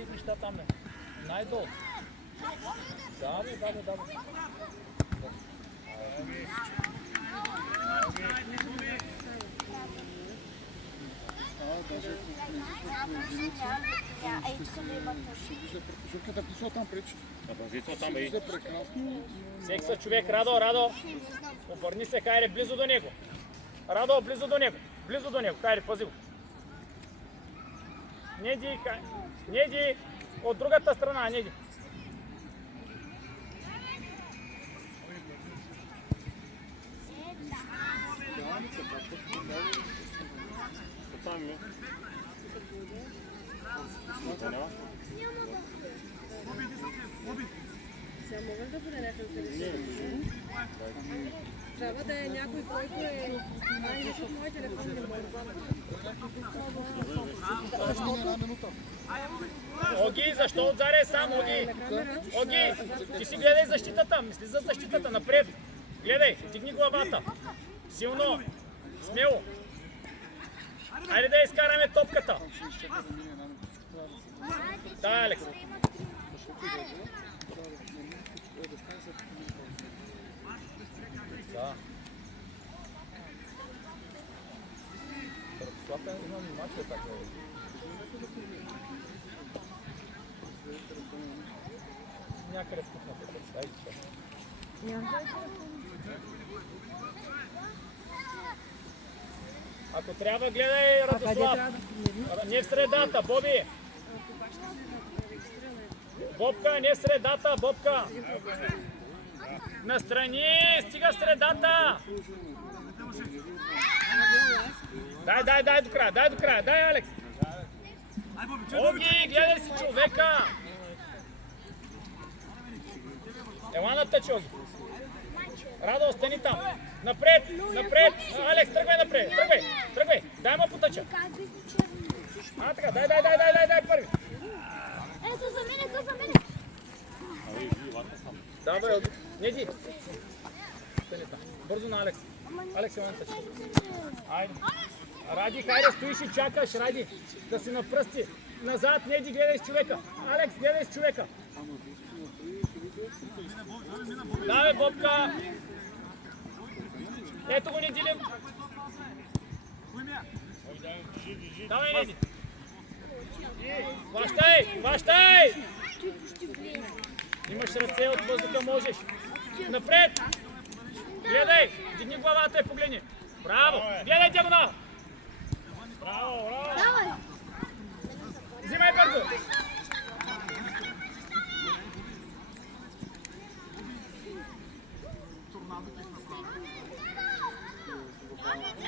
тия неща там, бе. Най-долу. Да, бе. Журката писал там пречи. Секса човек, Радо. Обърни се, хайде, близо до него. Радо, близо до него, хайде, пази го. Неди, от другата страна, неди. Сега може да бъде някакъв телефон. Трябва да е някой, който е... Защото мой телефон не може да... Оги, защо отзаре сам, Оги? Оги, ти си гледай защитата, мисли за защитата, напред. Гледай, дигни главата. Силно, смело. Айде да изкараме топката. Да, Алекс. Да. Това имам мача така. Някъде пухнате, представи се. Ако трябва, гледай, Радослав. Не в средата, Боби. Бобка, не в средата, Бобка. Настрани, стига в средата. Дай до края, дай, Алекс. Оги, гледай си човека. Ела натъчи, Оги. Радо, остани там. Напред. Алекс, тръгвай напред. Тръгвай. Дай му потъча. Така, дай първи. Ето за мене. Да, бе, Неди. Остани там. Бързо на Алекс. Алекс, ела натъчи. Айде. Ради, хайде, стоиш и чакаш, Ради. Да си на пръсти. Назад, Неди, гледай с човека. Алекс, гледай с човека. Да, бе, Бобка. Ето го не дилим. Давай, Неди. Хващай! Имаш ръце от въздуха, можеш. Напред! Гледай! Дигни главата и погледни. Браво! Гледай диагонал! Браво! Взимай бързо!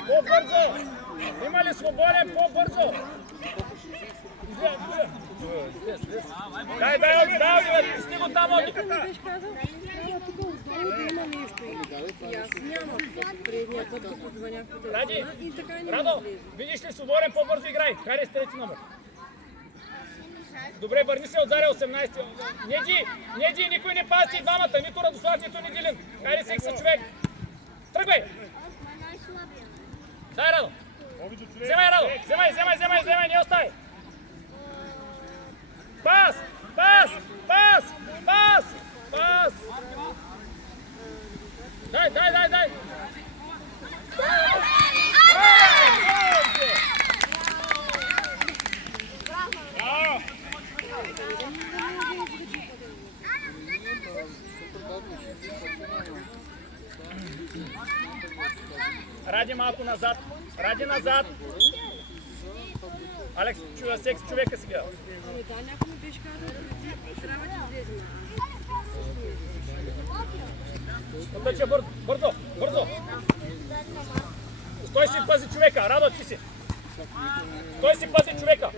По-бързо! Има ли свободен? По-бързо! Дай, сти го там, Оги! Тук не беше казал, тук отдолу да има нещо. И аз няма. Предния път, като звънях по телефона и така не Радо, видиш ли свободен, по-бързо играй. Хайде с трети номер. Добре, върни се отзаря 18. Неди, никой не пасти двамата, нито Радослав, нито Недилин. Хайде всеки са човек. Тръгвай! Дай, Радо! Вземай, Радо! Вземай, не оставай! Пас! Дай! Ради малко назад. Алекс, чува секс човека си гледа. Ами да, някой ми беше казал, трябва да излезем. Отдача бързо. Стой си, пази човека. Радо, ти си. Стой си, пази човека.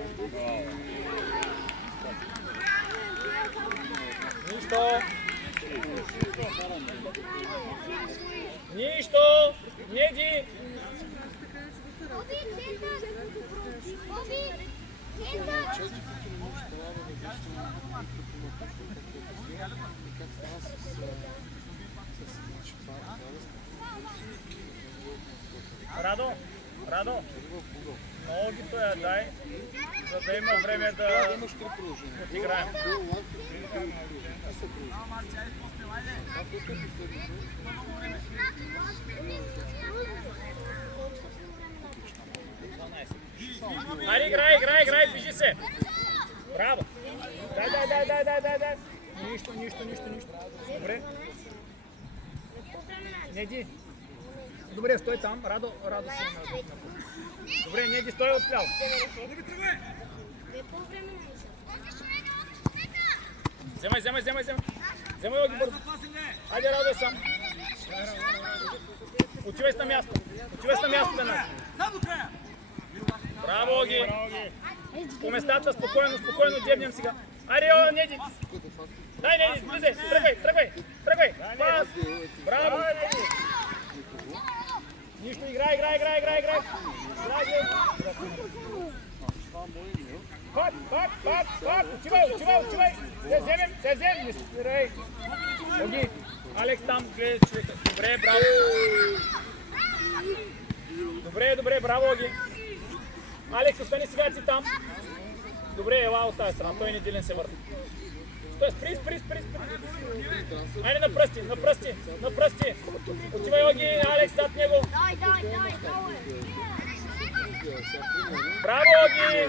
Нищо. Неди. Радо, Радо, много ги тоя дай, за да има време да Имаш 3 положения. играем. Ари, играй, движи се. Браво. Дай. Нищо. Добре. Неди. Добре, стой там. Радо си. Добре, Неди, стой отляво. Вземай. Вземай ги бързо. Хайде, Радо сам. Отивай си на място. Веднага. Браво, Оги. По местата, спокойно дебнем сега. Айде, Неди. Дай, Неди, влизай. Тръгвай. Пас. Браво. Нищо, играй. Хоп. Отивай. Те вземем. Не спирай. Оги. Алекс там, гледай човека. Добре, браво. Добре, браво, Оги. Алекс, остани сега си там. Добре, ела от тази страна, той неделен се върна. Стой, спри. Айде на пръсти. Отивай, Оги, Алекс, зад него. Дай. Браво, Оги.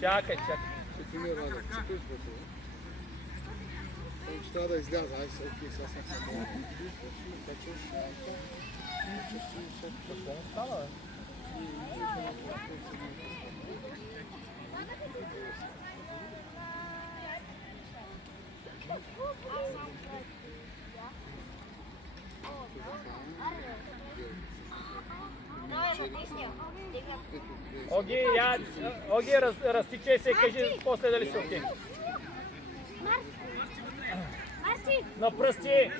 Чакай. Ще трябва да изляза, окей, сега съм събрал. Какво му става, бе? Оги, разтичай се и кажи после дали си окей. На пръсти!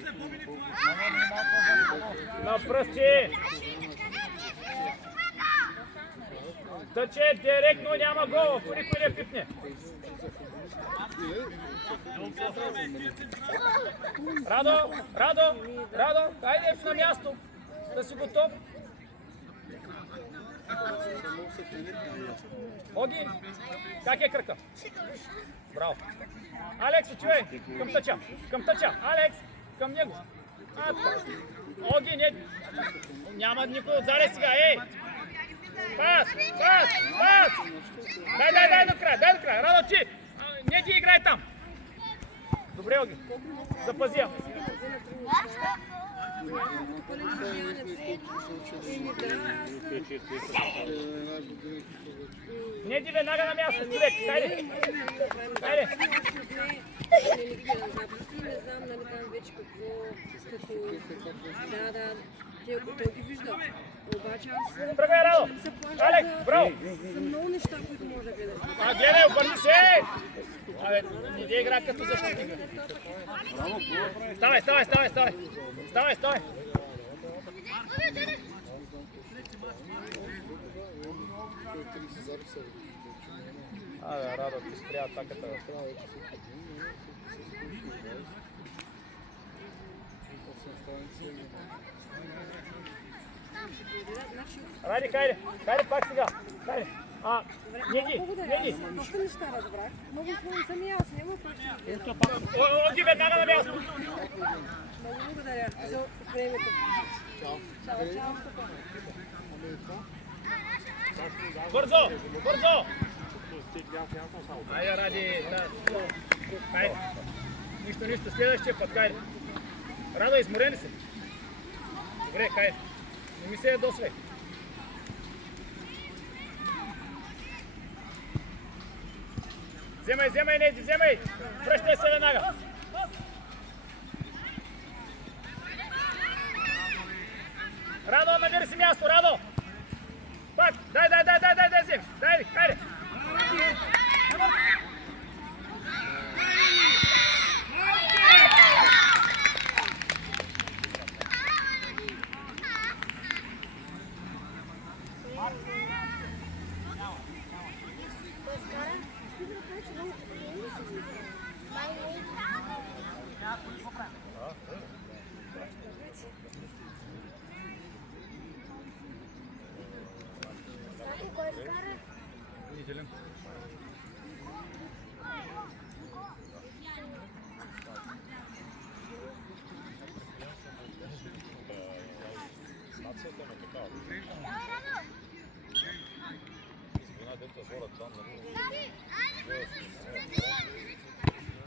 Тъче директно, няма гол, никой не пипне. Радо, хайде на място, да си готов. Оги, как е кръка? Браво. Алекс, отивай към тъча. Алекс, към него. Оги, не. Няма никой отзаде сега, ей! Пас! Дай до края. Радо, ти! Не ти играй там. Добре, Оги. Запази я. Не ти веднага на място, човек. Хайде. Не знам, нали там вече какво, да, той ги вижда. Обаче аз Тръгвай, Радо. Алекс, браво. са много неща, които може да гледаш. Гледай, обърни се! Абе, не де игра като защитник. Ставай! Абе, Радо, ти спря атаката. Ради, хайде пак сега. Хайде. Неди. Доста неща разбрах. Много съм и аз, няма причина. Оги веднага на място. Много благодаря за времето. Чао. Бързо! Айде, Ради. Хайде. Нищо. Следващия път, хайде. Радо, изморен ли си? Добре, хайде. Не ми се ядосвай. Вземай, Неди, вземай! Връщай се веднага! Радо, намери си място, Радо! Пак, дай, взем! Дай, хайде! кой скара? Видителен.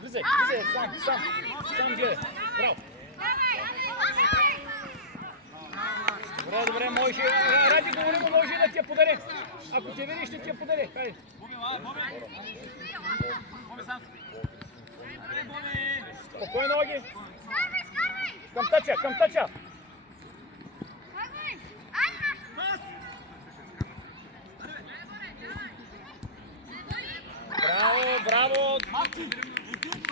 Влизай, сам гледай. Браво. Добре, може. Ради говорим, може да ти я подаря. Ако те видиш, ще ти я подаря. Хайде. Спокойно, Оги. Към тъча. Браво.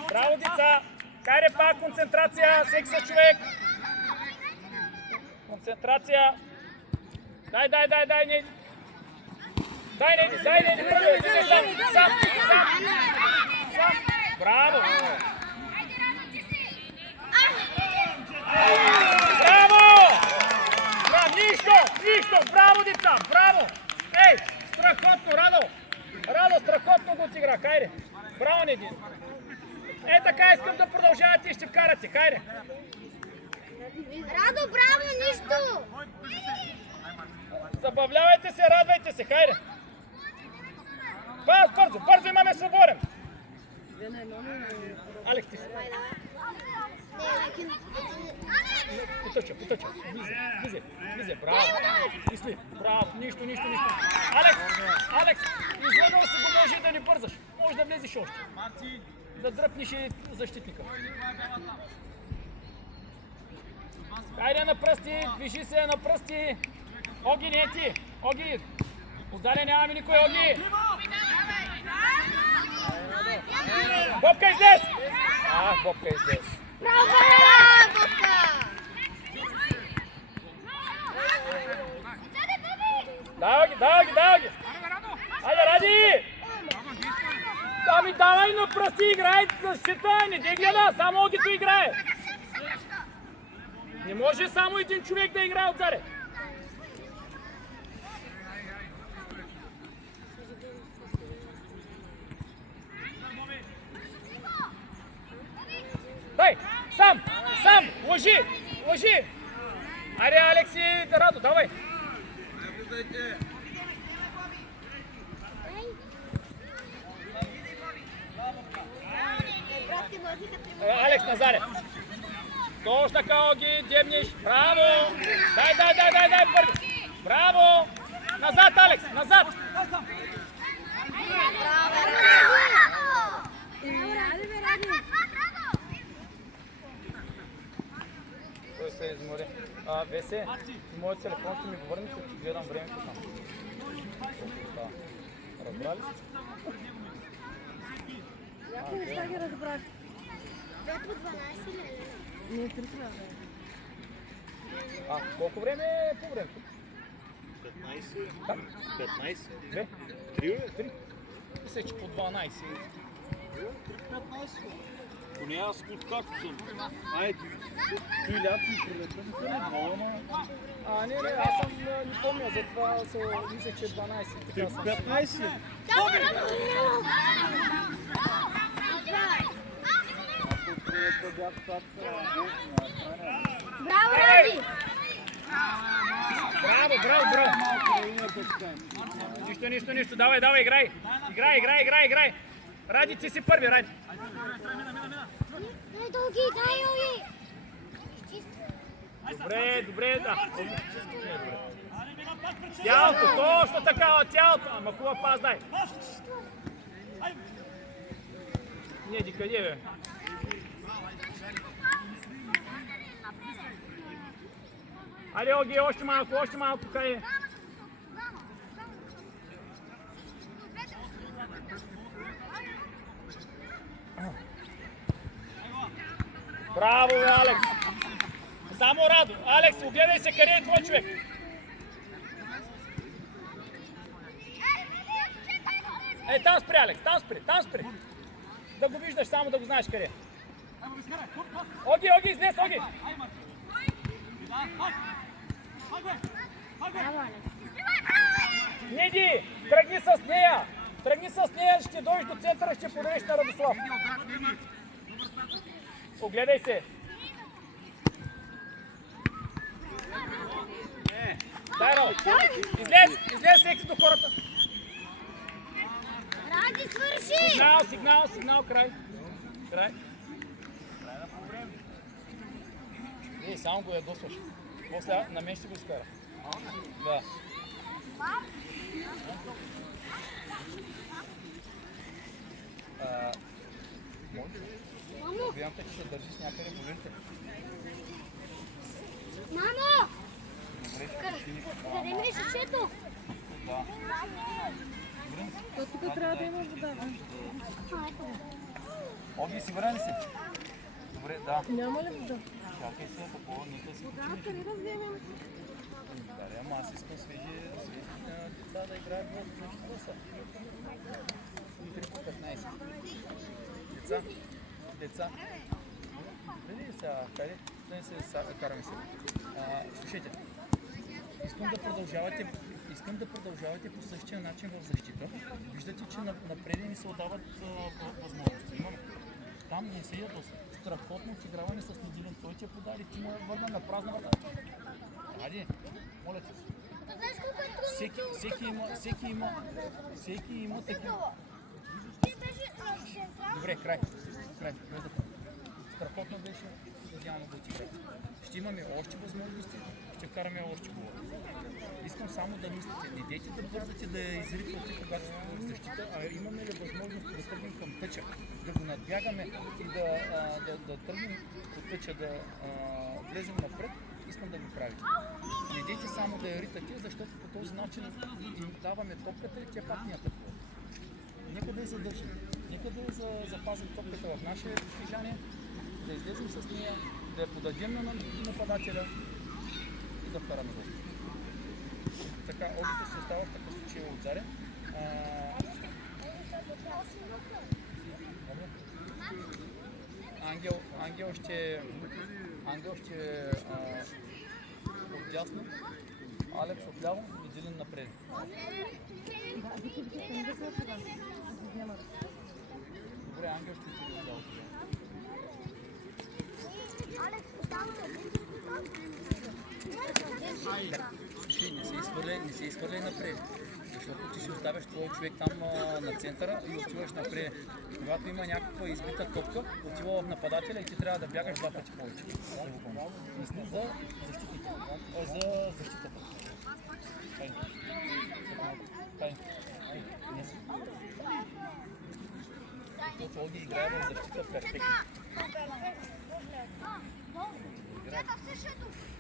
Браво, деца. Хайде пак, концентрация, всеки са човек. Концентрация. Дай, не. Дай, сам. Браво. Нищо. Браво, деца, браво. Ей, страхотно, Радо, страхотно го отигра, хайде. Браво, Неди. Така искам да продължавате и ще вкарате, хайде. Радо, браво, нищо! Забавлявайте се, радвайте се, хайде. Бързо, имаме свободен. Алекс, ти си. Потъча. Влизай, браво. Мисли, браво, нищо. Алекс, излъгал се го дължи да не бързаш. Може да влезеш още. Да дръпнеш и защитника. Хайде на пръсти, движи се на пръсти. Оги, не ти. Оги. Отдале нямаме никой, Оги. Бобка излез. Бобка излез. Браво, Бобка! Дай ги. Хайде, Ради. Давай на пръсти, играй защита, не де гледа, само Огито играе. Не може само един човек да играе отзаре. Дай, сам, лъжи. Айде, Алекси, Радо, давай. Алекс Назарев. Точно така, Оги, дебниш. Браво. Дай първи. Браво. Назад, Алекс, назад. Той се измори. Весе, моят телефон ще ми го върнеш, ще гледам времето там. Разбрали се? Някои неща ги разбрах. 2 по 12 ли? Не, 3 трябва. Колко време е по времето? 15. 15. 2? 3? Мисля, че по 12. 15. Поне аз както съм. Той лято и пролетта не са много, ама... Не, аз съм не помня, затова мисля, че 12. 15. Браво, Ради! Браво! Нищо, давай, играй! Играй! Ради, ти си първи, Ради! Дай, Оги! Добре, да. Тялото, точно такава тялото. Ама хубав пас дай. Неди, къде бе? Айде, Оги, още малко, къде? Браво, Алекс! Само Радо! Алекс, огледай се, къде е твой човек? Там спри, Алекс, там спри! Да го виждаш, само да го знаеш къде. Оги, излез, Оги! Браво, Алекс! Неди, тръгни с нея! Тръгни с нея, ще дойдеш до центъра, ще подариш на Радослав. Огледай се. Тайро, излез всеки до хората. Ради, свърши! Сигнал, край. Край на проблем. Само го ядосваш. После на мен ще го изкара. Да. Виждам те, че се държиш някъде по вирите. Мамо! Къде ми е шишето? Да. То тук трябва да има вода. Оги, сигурен ли си? Добре, да. Няма ли вода? Чакай се, по нека си. Вода, къде да вземем? Да, ама аз искам свежи деца да играят в класа. 3 по 15. Деца. Види сега, хайде, да не се караме се. Слушайте, искам да продължавате по същия начин в защита. Виждате, че напред ни се отдават възможности. Имаме. Там не се ядоса. Страхотно отиграване с Неделин. Той ти е подари, ти му е върна на празна врата. Хайде, моля те. Всеки има такива. Добре, край. Страхотно беше, надявам да отиграте. Ще имаме още възможности, ще вкараме още голове. Искам само да мислите, не дейте да бързате да изритвате, когато сте в защита, а имаме ли възможност да тръгнем към тъча, да го надбягаме и да тръгнем от тъча, да влезем напред, искам да го правите. Не дейте само да я ритате, защото по този начин им даваме топката и тя пак ни атакува. Нека да я задържим, нека да я запазим топката в наше движение, да излезем с нея, да я подадем на нападателя и да вкараме гол. Така, Огито се остава в такъв случай от Заря. Ангел ще отдясно, Алекс отляво, Неделин напред. Добре, Ангел ще отиде отляво. Слушай, не се изхвърляй напред, защото ти си оставяш твой човек там на центъра и отиваш напред. Когато има някаква избита топка, отива в нападателя и ти трябва да бягаш 2 пъти повече. Мисля за защитите. За защитата. Тай. Не си. Защото Оги играе в защита перфектно.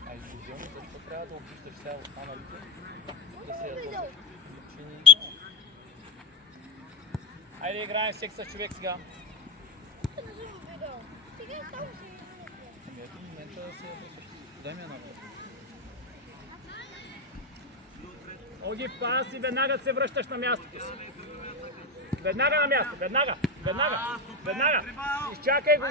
А изгодено, защо трябва да обиждаш сега останалите да се ядосат? Че не играе. Айде играем всеки с човек сега. Ето в момента да се ядосаш. Дай ми една вода. Оги, паси, веднага се връщаш на мястото си. Веднага на място, веднага. Изчакай го.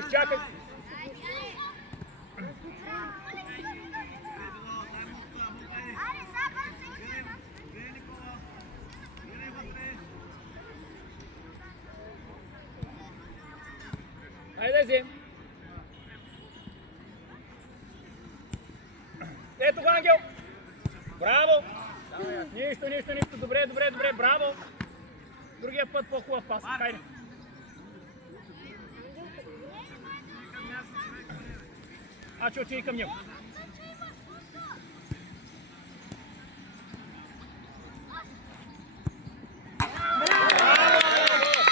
Хайде, взем. Ето го, Ангел. Браво. Нищо. Добре. Браво. Другия път по-хубав пас. Хайде. Че отиди към него.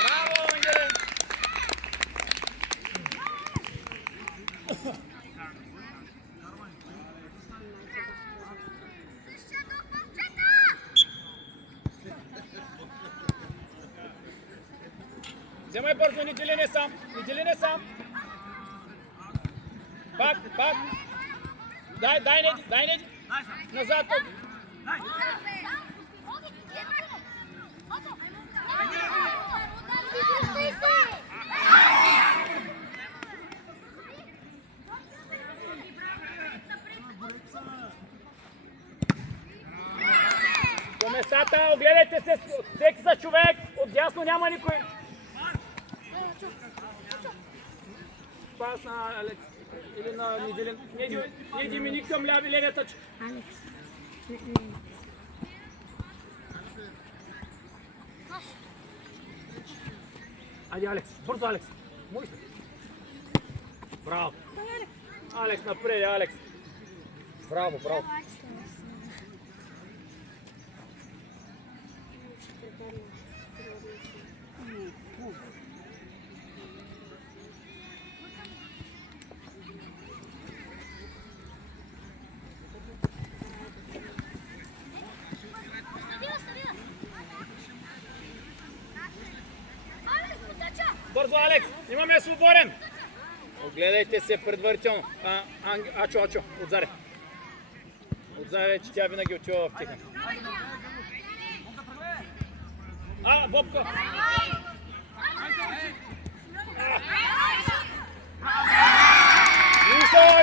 Браво, Ангеле. Вземай бързо, Неделин е сам. Пак. Дай, Неди. Назад. Come Децата, огледайте се, всеки са човек, отдясно няма никой. Пас на Алекс или на Неделин. Неди мини към левия тъч. Алекс. Айде, Алекс, бързо, Алекс. Можеш ли? Браво. Алекс, напред, Алекс. Браво, браво. Бързо, Алекс! Имаме свободен! Огледайте се предварително. Ачо, отзаре. Отзаре, че тя винаги отива в тиха. Бобко!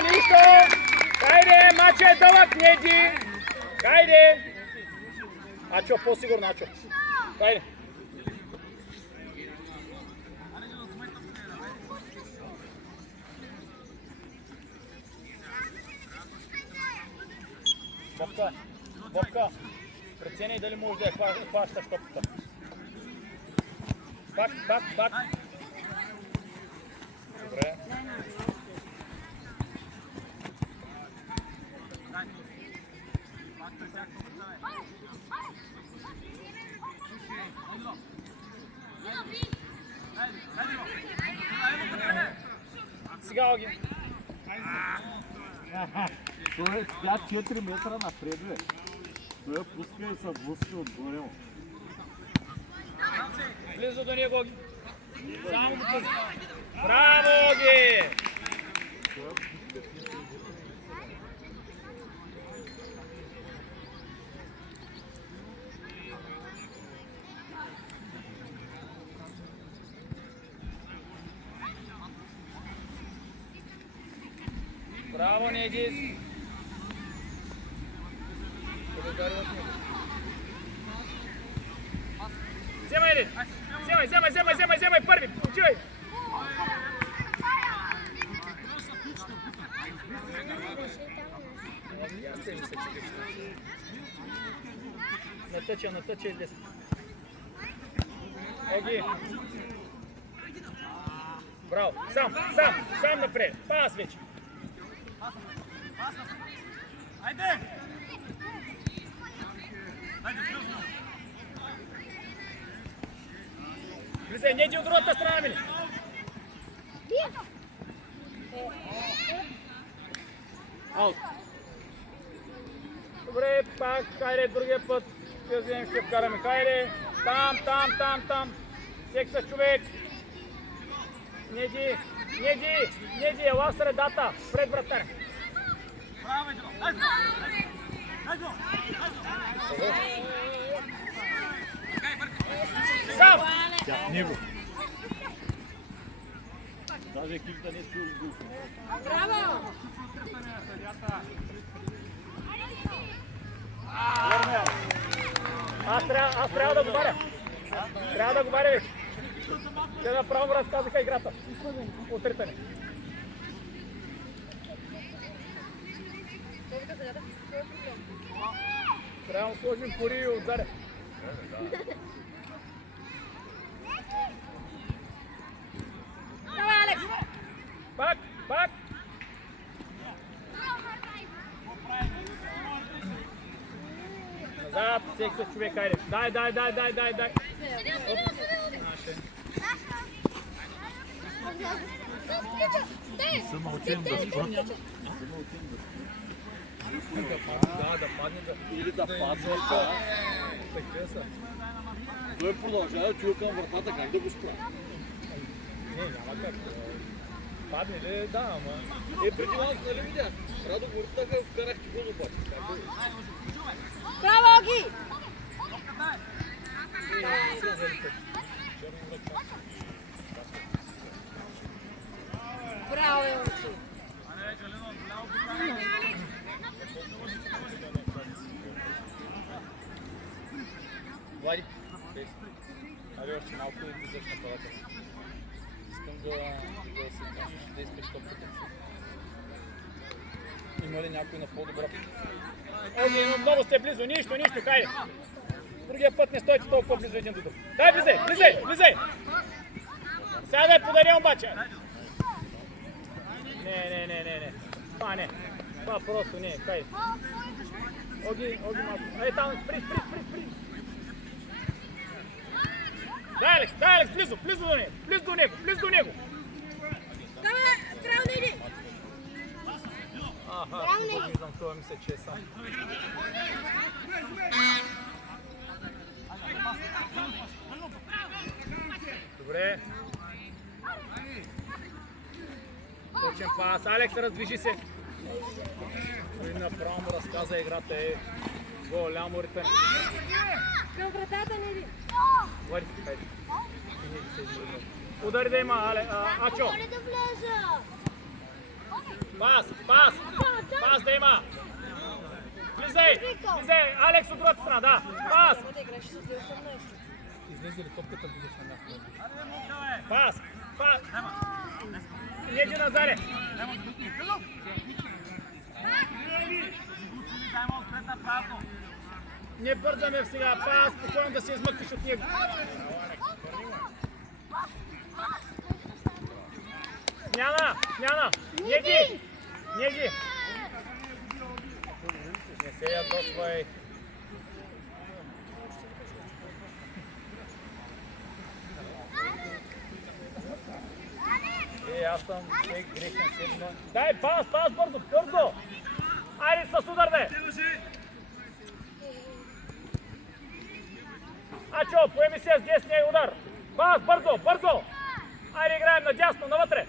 Нищо! Хайде, мача е дълъг, Неди! Хайде! Ачо, по-сигурно, Ачо. Хайде! Бобка, преценяй дали можеш да я хващаш топката. Пак. Добре. Сега, Оги. Той е 4 метра напред, бе. Той я пуска и се блъска отгоре му. Близо до него, Оги. Само го пуска. Браво, Оги! Браво, Негис! Вземай първи! Отивай! Натъча и десна. Оги! Браво! Сам напред! Пас вече! Айде! Влизай, Неди от другата страна, мили! Аут! Добре, пак, хайде другия път. Ще вкараме, хайде! Там! Всеки са човек! Неди, ела в средата, пред вратаря! Сам! Тяхни го. Даже екипата не си отгуха. Браво! Аз трябва да го баря. Трябва да го баря. Те направо разказаха играта. Отритане. Трябва да сложим пори отзаде. Давай, Алекс! Пак! Назад, всеки са човек, айде. Дай. Съм научен да спрат. Да падне. Или да падне. Той продължава да чува към вратата, как да го спра? Не, няма как. Падне ли? Да, ама... Преди малко, нали видях? Радо го въртаха и вкарах ти го обаче. Браво, Оги! Браво, Йончи! да се движиш, да искаш топката. Има ли някой на по-добра? Оги, но много сте близо, нищо, хайде. Другия път не стойте толкова близо един до друг. Дай, влизай! Сядай, подари обаче! Не. Това не. Това просто не, хайде. Оги малко. Ей там, спри. Дай, Алекс, близо до него. Давай, трябва да иди! Виждам, това мисля, че е сам. Добре. Точен пас. Алекс, раздвижи се. Той направо му разказа играта е голямо ритъм. Към вратата не иди! Вари, хайде. Удари да има, Ачо. Моля да влеза! Пас да има. Влизай, Алекс от другата страна, да. Пас. Да играеш с 18. Излезе ли топката да на място? Пас. Неди назаре. Не бързаме сега, пас, спокойно да се измъкнеш от него. Смяна! Неди! Не се ядосвай. Аз съм грешен седна. Дай, пас, бързо! Айде с удар, бе! Ачо, поеми се с десния удар! Пас, бързо! Айде играем надясно, навътре!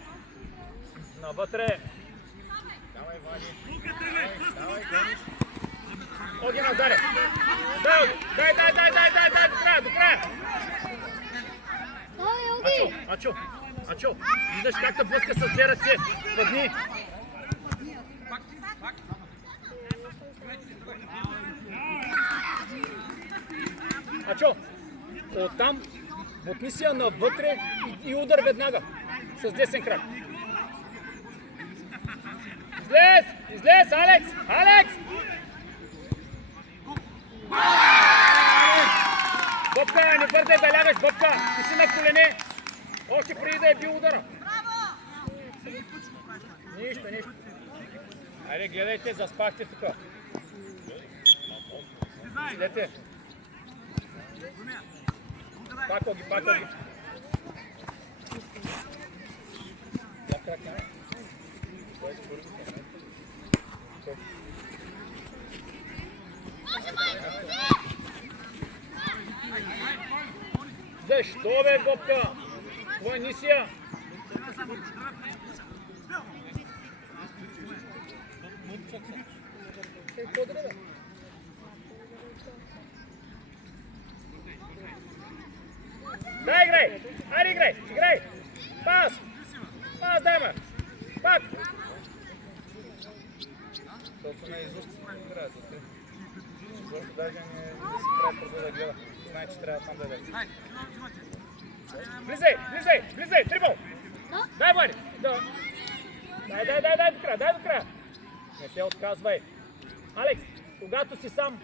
Давай, Вали! Оги назаре! Дай, до края! Ачо! Виждаш как те блъска с две ръце! Падни! Ачо! Оттам бутни си я навътре и удар веднага! С десен крак! Излез, Алекс! Бобка, не бързай да лягаш, Бобка! Ти си на колене! Още преди да е бил удара! Нищо! Айде, гледайте, заспахте тук! Седете! Пак Оги! Крак няма? Кой е според? Защо, бе, Бобка? Това не си я! Дай, играй! Айде, играй! Пас, дай ме! Пак! Толкова на изуст играят за те. Защото даже не си прави първо да гледа. Знае, че трябва там да даде. Влизай! Трибол! Дай, Ваня! Дай до края! Не се отказвай! Алекс, когато си сам,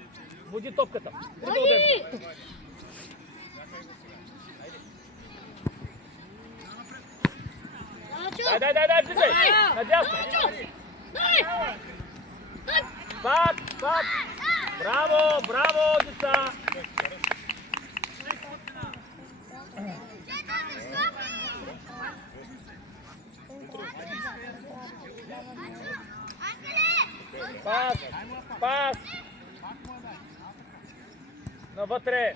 води топката. Трибол дай! Дай, влизай! Надясно! Пак! Браво, деца! Пас! Навътре!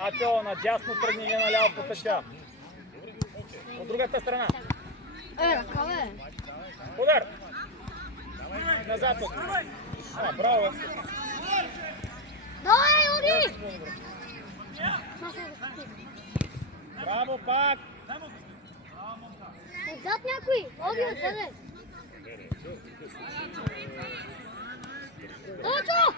Ачо, надясно тръгни, не наляво по печа. От другата страна. Ръкаве! Удар! Назад! Браво! Давай, Оги! Браво, пак! Отзад някой! Оги, отзаде! Очо!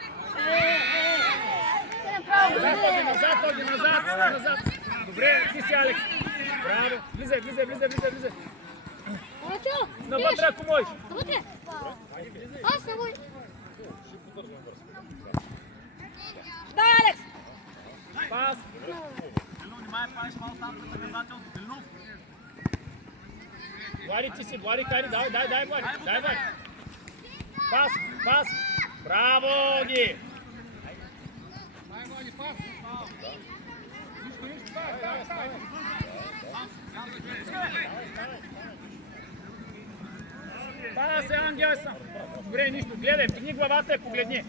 Назад! Добре, ти си, Алекс. Браво! Влизай! Мачо! Навътре, ако можеш! Навътре! Аз не мой! Да, Алекс! Пас! Влади, ти си, Влади, кари, дай, Влади, дай, Влади. Пас! Браво, Ги! Пас, Ангел съм. Добре, нищо, гледай, пигни главата и погледни.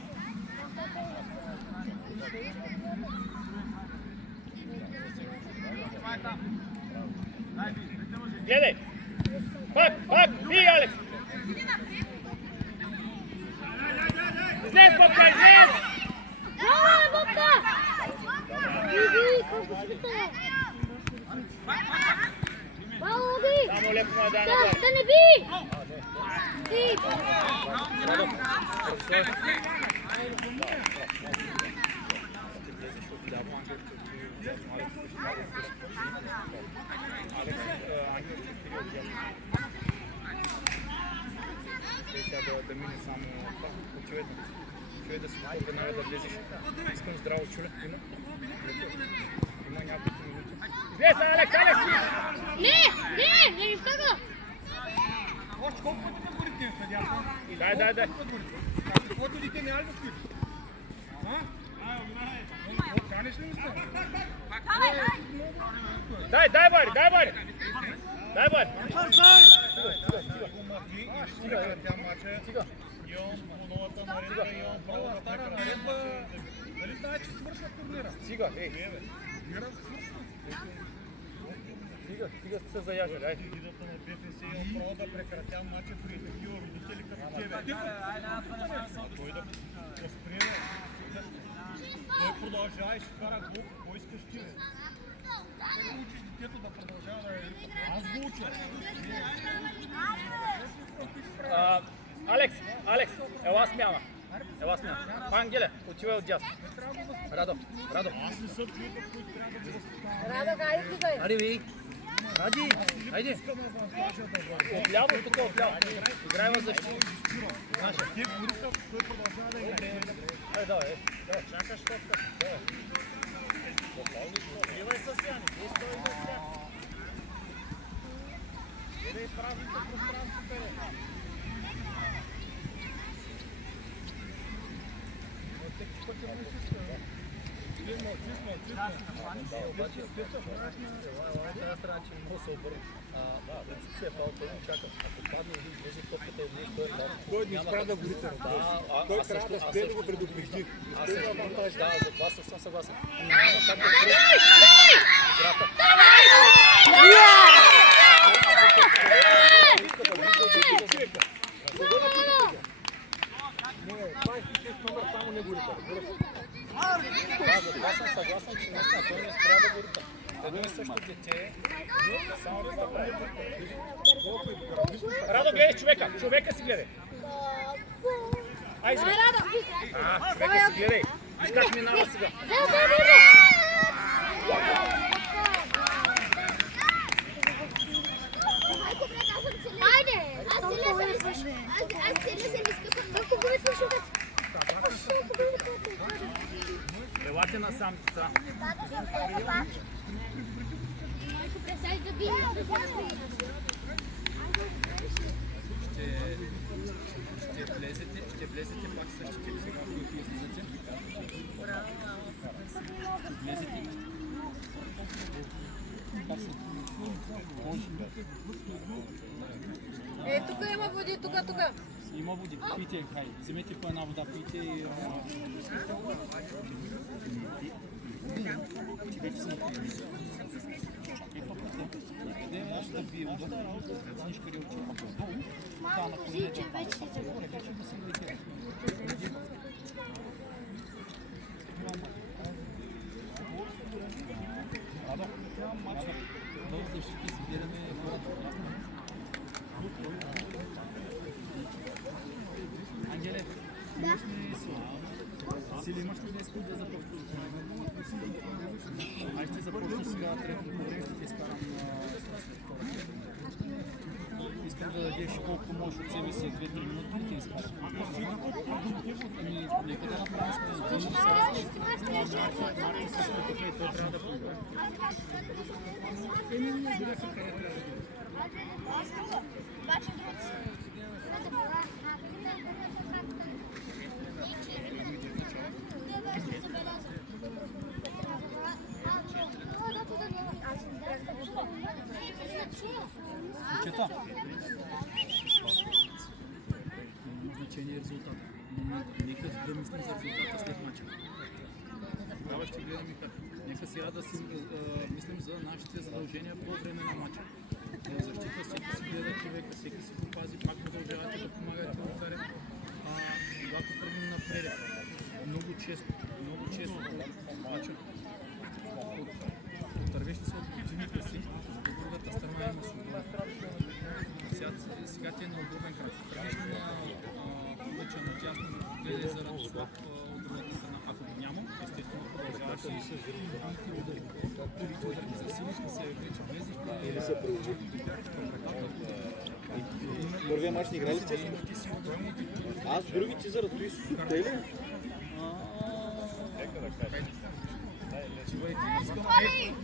Гледай! Пак! Бий, Алекс! Излез, Бобка, излез! Браво, Бобка! Иди, колко си битава! Браво, Оги! Само леко му да Да не би! Ти! Да мине само очевидно. Човек да се веднага да влезеш. Искам здраво чуля. Има няколко минути. Излез, Алекс! Не изкага! Още колко пъти ме горите съдята? Дай. Каквото дете няма ли да спиш? Канеш ли ми се? Дай, Вари! Нали знаеш, че свършва турнира? Стига, се заяжали, айде. Лидата на БФС има право да прекратя матча при такива родители като тебе. Той да възприеме. Той продължава и ще кара гол, какво искаш ти? Как го учиш детето да продължава да е? Аз го уча. Алекс, ела смяна. Ангеле, отивай от дясно. Радо. Аз не съм човекът, който трябва да го възпитава. Радо, хайде, влизай! Ари, ви. Ради, хайде. Отляво, тук отляво. Играй в защита. Ти Борисов, той продължава да играе. Айде, давай. Чакаш топка. Бивай с Яни. Стой за тях. Бивай празното пространство, пеле. Той не изправя да горите. Той трябва да спее да го предупрежди. Да, за това съм съгласен. Няма как да спре играта. Само не горите. Това съм съгласен, че наистина той не спря да горите. Едно и също дете, само това прави. Радо, гледай човека си гледай. Айде, човека си гледай. Виж как минава сега. Айде! Аз целия се изкъпам. Колко го е слушат? Елате насам. Майко, пресай да бие. Ще влезете пак същите ли сега, които излизате? Влезете. Тук има води, тук. Има води, пийте, хайде. Вземете по една вода, пийте и... Мама, кажи, че вече си забравя. Ангеле, Сили, имаш ли днес да започнеш? Аз ще започна сега, трето по време ще ти изкарам дадеш колко можеш от себе си 2-3 минути и ти изкараш. Нека да направим сме. Той трябва да пробва. Чета. Значение е резултата. Нека да мислим за резултата след мача. Тогава ще гледаме как. Нека сега да си мислим за нашите задължения по време на мача. В защита всеки си гледа човека, всеки си го пази, пак продължавате да помагате да ударят. Когато тръгнем напред, много често по мача отървеш се от позициите си, от другата страна има свобода. Сега ти е на удобен крак. Тръгнеш на повече на тясно, гледай за Радослав от другата страна. Ако го няма, естествено продължаваш и се удари. Другите удари засилиш и се вече влезеш. Или се приложи. Първия мач не играли ли сте? Аз другите заради това си сутели.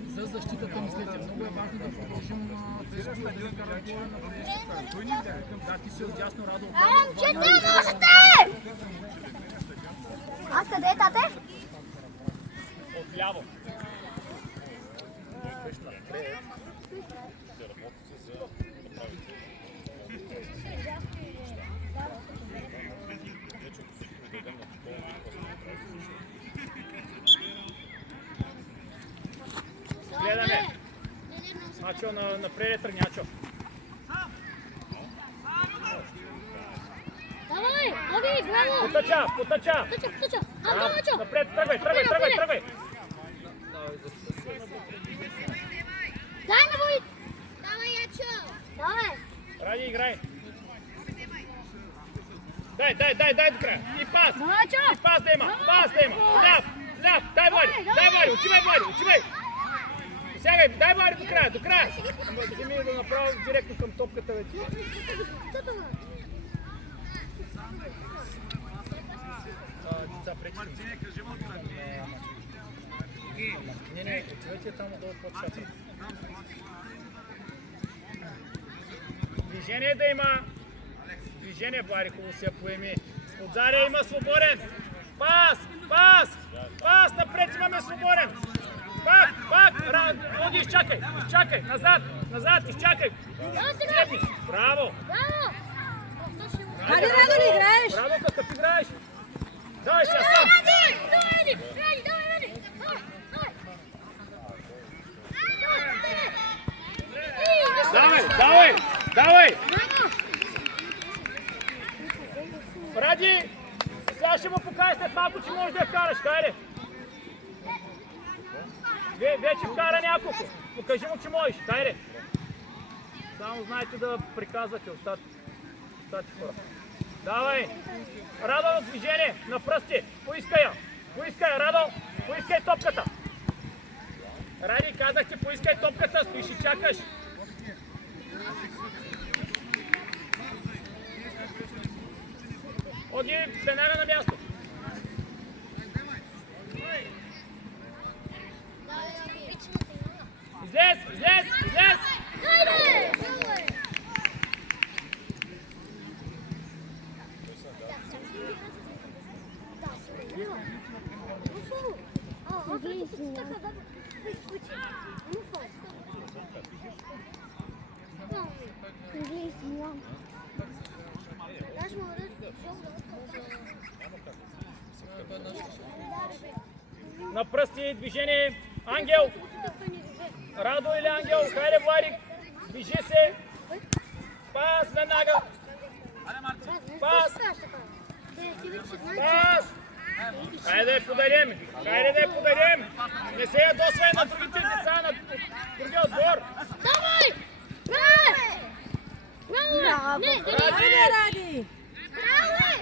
За защитата мислете. Много е важно да продължим тези стадиони карантина на предишната. Да, ти си отдясно, Радо. Аз къде е, тате? Отляво. Гледаме. Мачо напред тръгнячо. Давай, Оги, браво! Потача. Мачо! Напред, тръгвай. Дай на Войт! Давай, Ячо! Давай! Ради, играй. Дай до края. И пас. И пас да има. Ляв. Дай, Влади. Отивай. Сягай, дай, Влади, до края. Ама да вземи да направо директно към топката вече. Деца, пречи. Не, отивайте там отдолу под шата. Движение да има. Движение, Влади, хубаво се я поеми. Отзаде има свободен. Пас, напред имаме свободен. Пак, Оги, изчакай, назад, изчакай. Браво. Хайде, Радо, ли играеш? Браво, какъв играеш. Давай сега сам. Давай. Ради, сега ще му покажа след малко, че можеш да я вкараш. Хайде. Вече вкара няколко. Покажи му, че можеш. Хайде. Само знаете да приказвате остати хора. Давай. Радо, движение на пръсти. Поискай я, Радо. Поискай топката. Ради, казах ти, поискай топката. Стоиш и чакаш. Оги, веднага на място. Излез! На пръсти, движение, Ангел. Радо или Ангел, хайде Владик, движи се. Пас веднага. Пас. Хайде да я подарим. Не се ядосвай на другите деца, на другия отбор. Давай! Браво! Ради!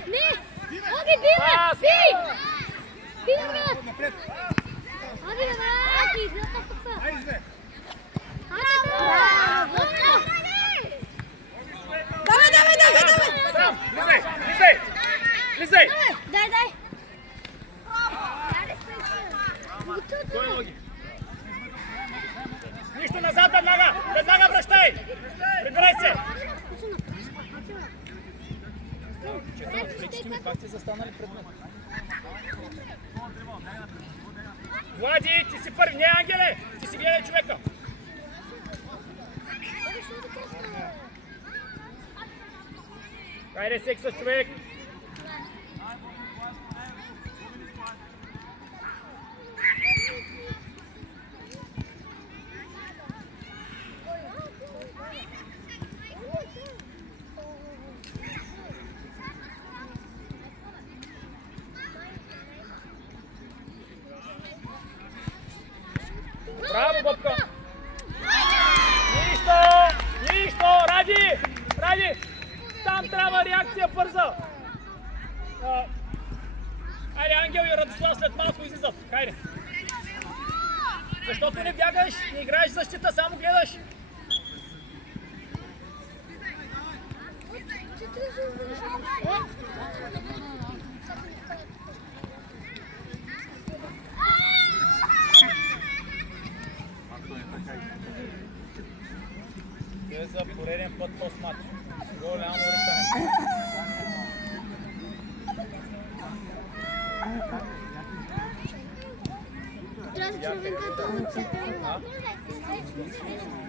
Не! Оги, бива! Бива! Оги, Давай, назад веднага връщай! Прибирай се! Лекички ми пак сте застанали пред мен. Влади, ти си първи, не Ангеле! Ти си гледай човека! Хайде секса човек! Браво, Бобка! Нищо! Ради! Там трябва реакция бърза! Айде, Ангел и Радослав след малко излизат. Хайде! Защото не бягаш, не играеш защита, само гледаш. Те за пореден път пост-матч. Голямо рисане.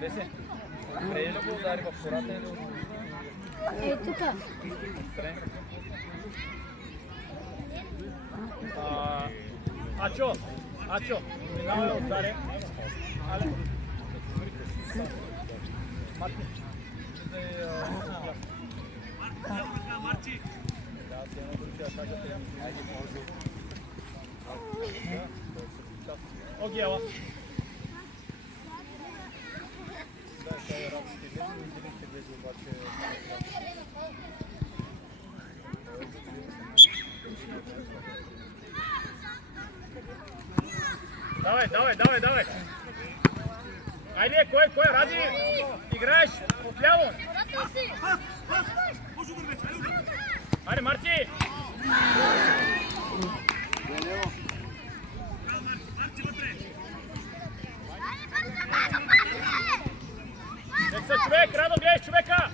Лесе, преди да го удари в кората или... Е, тук. Ачо, минава да ударе. Але. Марти. Марти. Огела. Давай. Айде, кой, Ради? Играеш отляво. Айде, Марти. Секса човек, Радо, гледаш човека.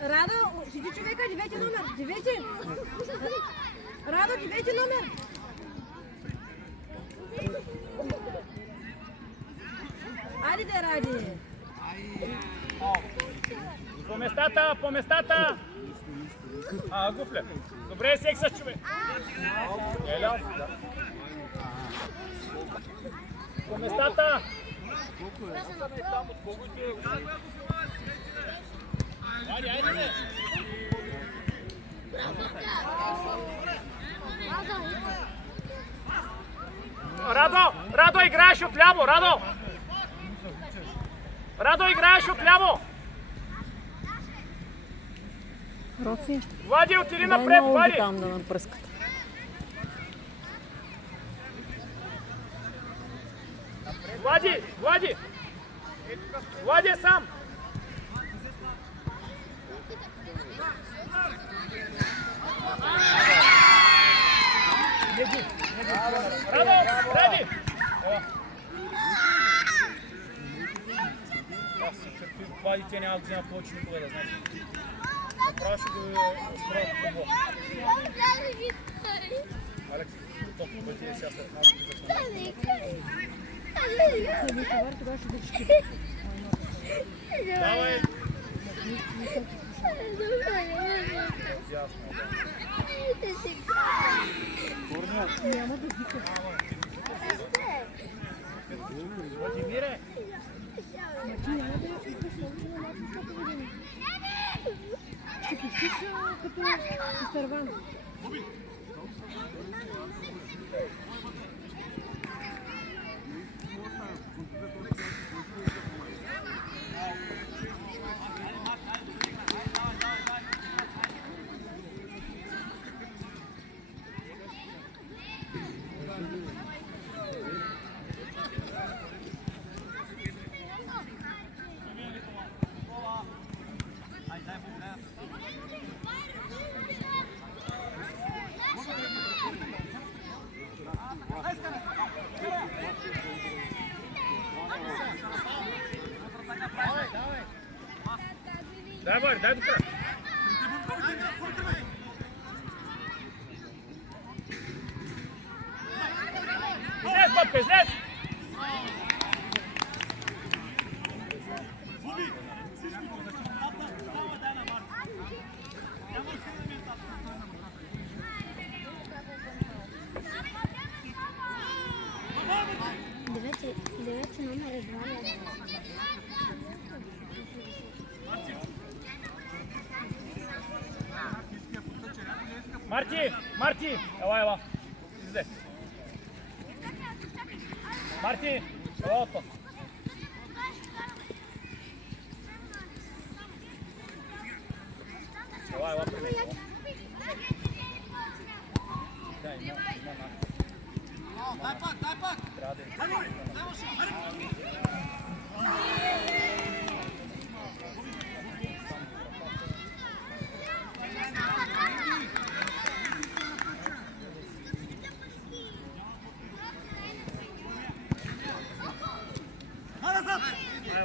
Радо, сиди човека, 9 номер, 9. Радо, 9 номер. Айде, Ради. По местата. Гуфле. Добре, секса човек. Еля. По местата. Айде. Радо, играеш отляво, Радо, играеш отляво. Роси, Влади, отиди напред, Влади. там да напръскат. Влади е сам. Ради. Влади, тя няма да взема повече никога, да знаеш. Направо ще го изправя по табло. Алекс, точно бъде сега след малко да започне. Тогава ще бъдеш ти. Давай! Няма да вика. Владимире! Ти няма да я викаш, научи на малко години. Ще пустиш като изтърван. дай до края. Излез, Бобка, излез! Девети номер е 2. Марти, ела. Излез. Марти, ела отпад. Ела при мен. Дай пак! Трябва да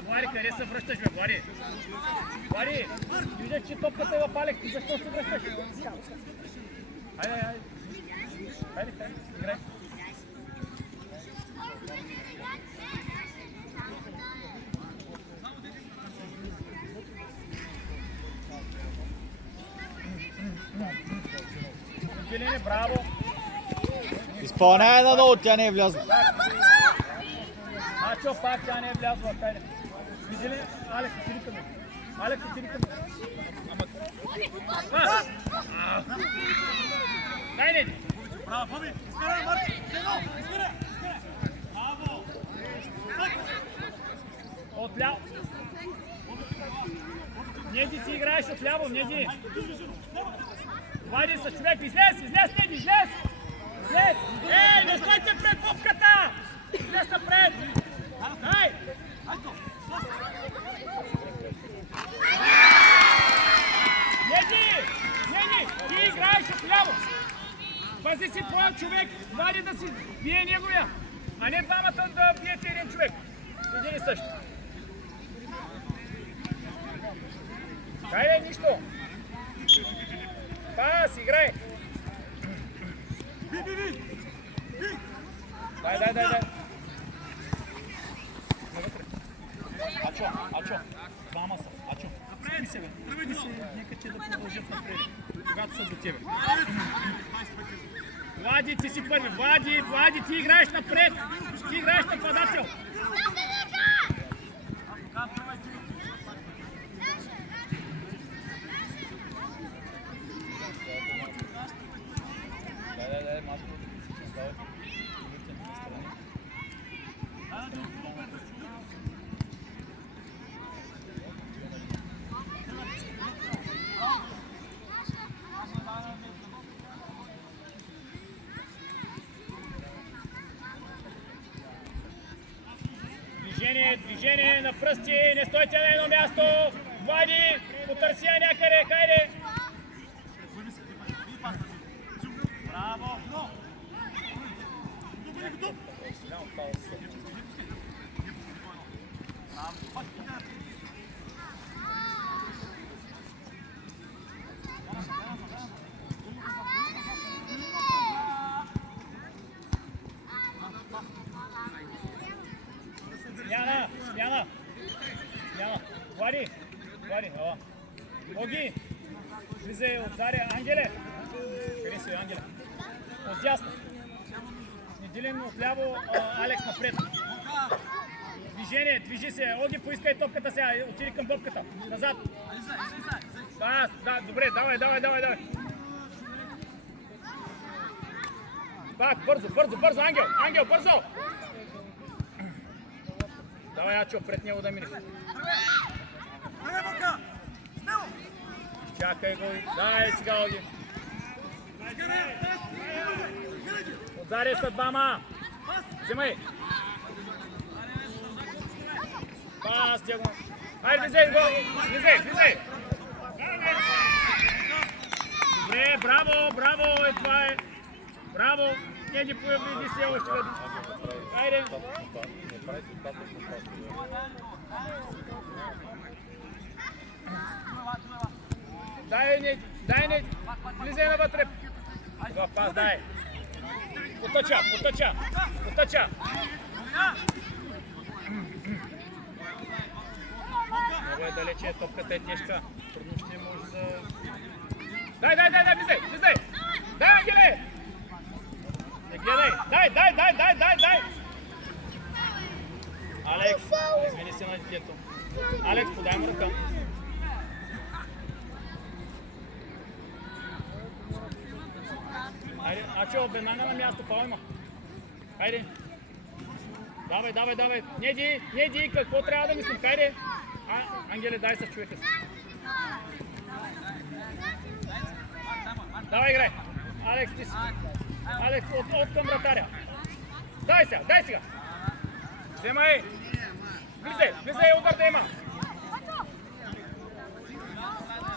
Влади, къде се връщаш, бе, Влади? Влади, виждаш, че топката е в Алекс, ти защо се връщаш? Хайде. Хайде, играй. Отделение, браво! Изпълняй на ново, тя не е влязла. Ачо, пак тя не е влязла. Хайде. Види ли? Алекс, отиди към мен. Алекс, отиди към мен. Дай, Неди. Браво, Боби! Изкарай, Марти! Изкарай! Браво! Отляво. Неди си играеш отляво, Неди. Влади с човек. Излез, Неди, излез! Излез! Ей, не стойте пред пупката! Излез напред! Дай! Неди! Ти играеш отляво! Пази си твоя човек, Влади да си бие неговия, а не двамата да биете един човек. Един и също. Хайде, нищо! Пас, играй! Дай! Ачо, двама са. Ачо, спи се, бе. Спи се, нека че да продължат напред, когато са до тебе. Влади, ти си първи. Влади, ти играеш напред. Ти играеш нападател. Дай, малко. Движение на пръсти, не стойте на едно място. Влади, потърси я някъде, хайде. Браво! Смяна. Влади, ела. Оги, влизай отзади. Ангеле. Къде си, Ангеле? Отдясно. Неделен отляво, Алекс напред. Движение, движи се. Оги, поискай топката сега. Отиди към бобката. Назад. Да, добре, давай. Пак, бързо, Ангел, бързо! Давай, Ачо, пред него да мине. Чакай го. Дай сега, Оги. Отзади са двама. Взимай. Пас, диагонал. Хайде, влизай. Добре, браво, това е. Браво, не ги повреди се още веднъж. Хайде. Дай, Неди! Влизай навътре! Това пас, дай! Потъча! Много е далече, топката е тежка. Трудно ще може да... Дай, влизай! Дай, Ангеле! Не гледай! Дай! Алекс, извини се на детето. Алекс, подай му ръка. Хайде, Ачо, веднага на място, фаул има. Хайде. Давай. Неди, какво трябва да мислим? Хайде. Ангеле, дай с човека си. Давай, играй. Алекс, ти си. Алекс, от към вратаря. Дай сега. Вземай. Влизай, удар да има.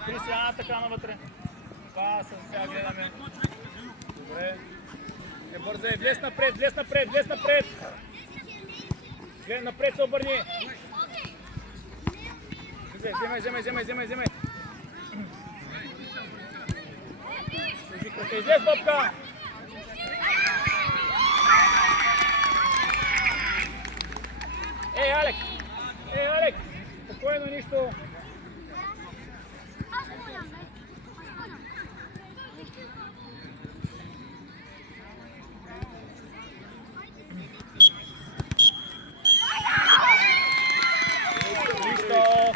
Спри се, така навътре. Паса, сега гледаме. Добре. Не бързай, влез напред. Гледай, напред се обърни. Вземай. Излез, Бобка. Ей, Алек! Спокойно, нищо.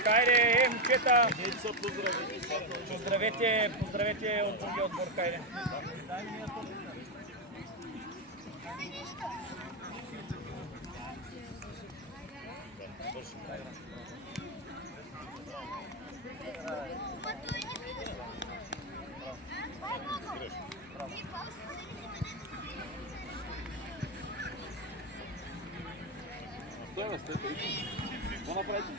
Хайде, момчета! Поздравете от другия отбор, хайде. Какво направите?